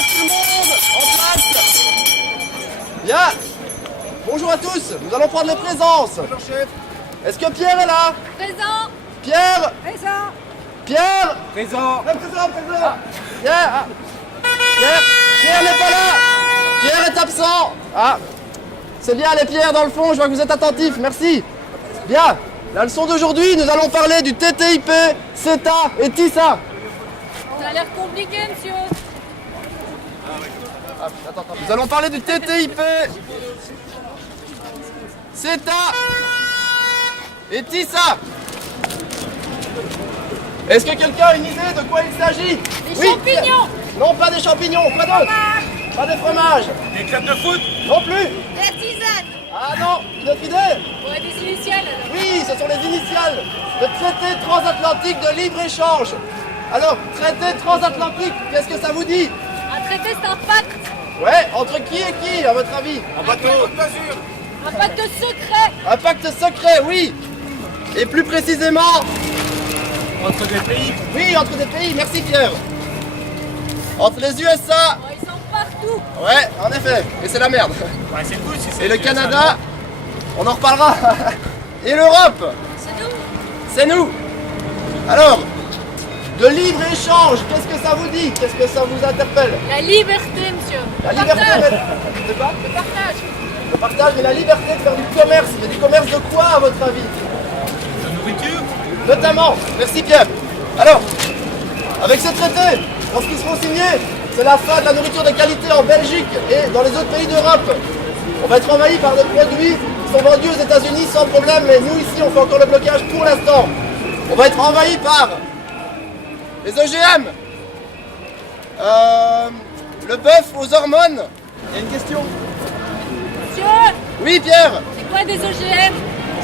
place tout le monde. En place. Bien. Bonjour à tous. Nous allons prendre les présences. Bonjour chef. Est-ce que Pierre est là? Présent. Pierre. Présent. Pierre. Présent. Présent. Pierre. Ah. Pierre n'est pas là. Pierre est absent. Ah. C'est bien les Pierre dans le fond. Je vois que vous êtes attentifs. Merci. Bien. La leçon d'aujourd'hui, nous allons parler du TTIP, CETA et TISA. Ça a l'air compliqué, monsieur. Attends. Nous allons parler du TTIP, CETA et TISA. Est-ce que quelqu'un a une idée de quoi il s'agit? Des champignons. Non, pas des champignons, quoi d'autre? Pas des fromages. Des clubs de foot. Non plus. La tisane. Ah non, une autre idée? Ouais, des initiales, alors. Oui, ce sont les initiales. Le traité transatlantique de libre-échange. Alors, traité transatlantique, qu'est-ce que ça vous dit? Un traité, c'est un pacte. Ouais, entre qui et qui, à votre avis? En bateau. Un pacte secret. Un pacte secret, oui. Et plus précisément, Entre des pays. oui, entre des pays, merci Pierre. Entre les USA, Ouais, ils sont partout. ouais, en effet, et c'est la merde. Ouais, c'est cool si c'est. Et le Canada, on en reparlera. Et l'Europe, C'est nous. c'est nous. Alors, de libre-échange, qu'est-ce que ça vous dit? Qu'est-ce que ça vous interpelle? La liberté, monsieur. La Le liberté, partage. c'est pas Le partage. le partage, mais la liberté de faire du commerce. Mais du commerce de quoi, à votre avis? De nourriture. Notamment, merci Pierre. Alors, avec ces traités, lorsqu'ils seront signés, c'est la fin de la nourriture de qualité en Belgique et dans les autres pays d'Europe. On va être envahi par des produits qui sont vendus aux États-Unis sans problème, mais nous ici on fait encore le blocage pour l'instant. On va être envahi par les OGM, le bœuf aux hormones. Il y a une question? Monsieur, Oui Pierre. c'est quoi des OGM?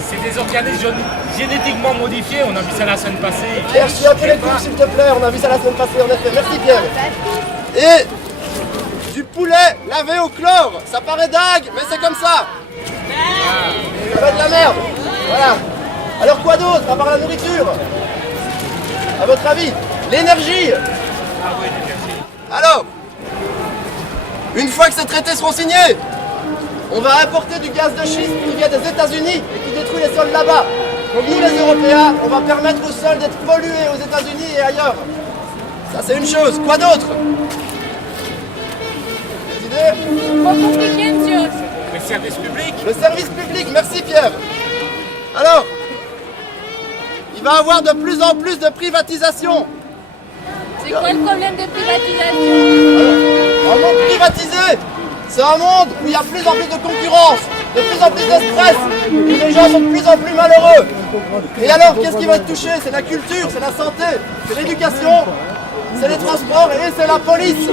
C'est des organismes génétiquement modifiés. On a vu ça la semaine passée. Pierre, je suis un peu les cours s'il te plaît, on a vu ça la semaine passée en effet. Merci Pierre. Et du poulet lavé au chlore, ça paraît dingue, mais c'est comme ça. Ça va être de la merde. Voilà. Alors quoi d'autre à part la nourriture? À votre avis? L'énergie. Alors, une fois que ces traités seront signés, on va importer du gaz de schiste qui vient des États-Unis et qui détruit les sols là-bas. Donc nous les Européens, on va permettre aux sols d'être pollués aux États-Unis et ailleurs. Ça c'est une chose. Quoi d'autre? Des idées? Trop compliqué, monsieur. Le service public. Le service public, merci Pierre. Alors, il va y avoir de plus en plus de privatisation. C'est quoi le problème des privatisations? Un monde privatisé, c'est un monde où il y a de plus en plus de concurrence, de plus en plus de stress, où les gens sont de plus en plus malheureux. Et alors, qu'est-ce qui va être touché? C'est la culture, c'est la santé, c'est l'éducation, c'est les transports et c'est la police.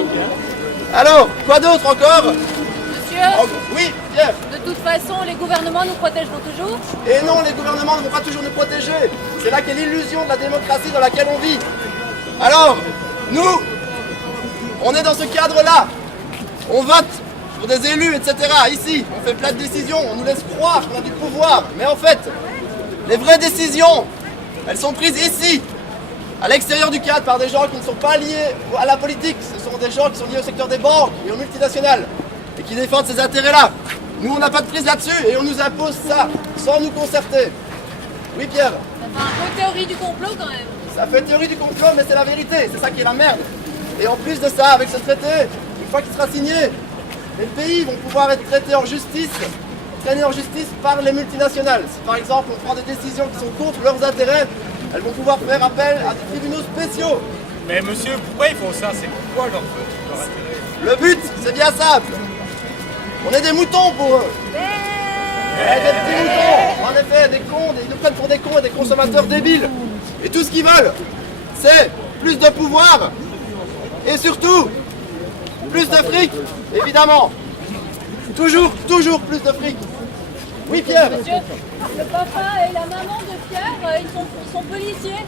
Alors, quoi d'autre encore? Monsieur, Oui, Pierre. de toute façon, les gouvernements nous protégeront toujours. Et non, les gouvernements ne vont pas toujours nous protéger. C'est là qu'est l'illusion de la démocratie dans laquelle on vit. Alors, nous, on est dans ce cadre-là. On vote pour des élus, etc. Ici, on fait plein de décisions, on nous laisse croire qu'on a du pouvoir. Mais en fait, les vraies décisions, elles sont prises ici, à l'extérieur du cadre, par des gens qui ne sont pas liés à la politique. Ce sont des gens qui sont liés au secteur des banques et aux multinationales et qui défendent ces intérêts-là. Nous, on n'a pas de prise là-dessus et on nous impose ça, sans nous concerter. Oui, Pierre? Ça fait un peu théorie du complot, quand même. Ça fait théorie du complot, mais c'est la vérité, c'est ça qui est la merde. Et en plus de ça, avec ce traité, une fois qu'il sera signé, les pays vont pouvoir être traités en justice, traînés en justice par les multinationales. Si par exemple on prend des décisions qui sont contre leurs intérêts, elles vont pouvoir faire appel à des tribunaux spéciaux. Mais monsieur, pourquoi ils font ça? C'est quoi leur intérêt? Le but, c'est bien simple. On est des moutons pour eux. Ouais, des petits moutons. En effet, des cons, ils nous prennent pour des cons et des consommateurs débiles. Et tout ce qu'ils veulent, c'est plus de pouvoir et surtout plus de fric, évidemment. Toujours plus de fric. Oui, Pierre. Monsieur, le papa et la maman de Pierre, ils sont policiers.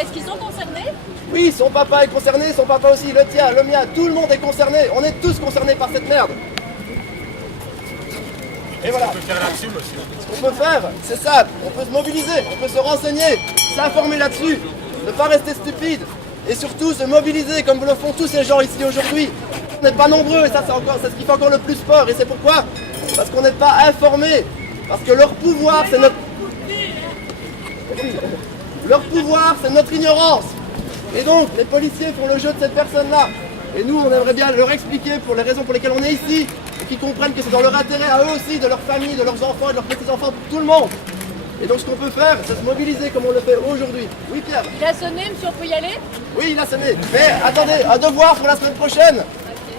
Est-ce qu'ils sont concernés? Oui, son papa est concerné, son papa aussi, le tien, le mien, tout le monde est concerné. On est tous concernés par cette merde. Et voilà. On peut faire là-dessus, monsieur. Ce qu'on peut faire, c'est simple. On peut se mobiliser, on peut se renseigner, s'informer là-dessus, ne pas rester stupide et surtout se mobiliser comme le font tous ces gens ici aujourd'hui. On n'est pas nombreux et ça c'est ce qui fait encore le plus peur. Et c'est pourquoi? Parce qu'on n'est pas informés. Parce que leur pouvoir c'est notre ignorance. Et donc les policiers font le jeu de cette personne-là. Et nous on aimerait bien leur expliquer pour les raisons pour lesquelles on est ici. Et qu'ils comprennent que c'est dans leur intérêt à eux aussi, de leur famille, de leurs enfants et de leurs petits-enfants, pour tout le monde. Et donc ce qu'on peut faire, c'est se mobiliser comme on le fait aujourd'hui. Oui Pierre? Il a sonné, monsieur, on peut y aller? Oui, il a sonné. Mais attendez, un devoir pour la semaine prochaine.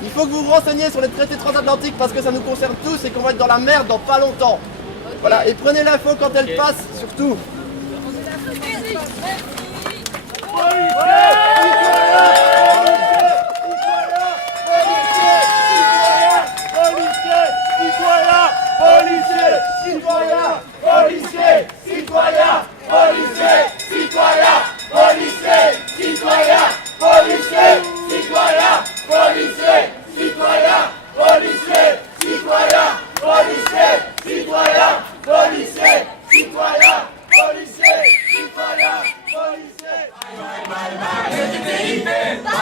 Il faut que vous vous renseigniez sur les traités transatlantiques parce que ça nous concerne tous et qu'on va être dans la merde dans pas longtemps. Okay. Voilà, et prenez l'info quand elle passe, surtout. Bye.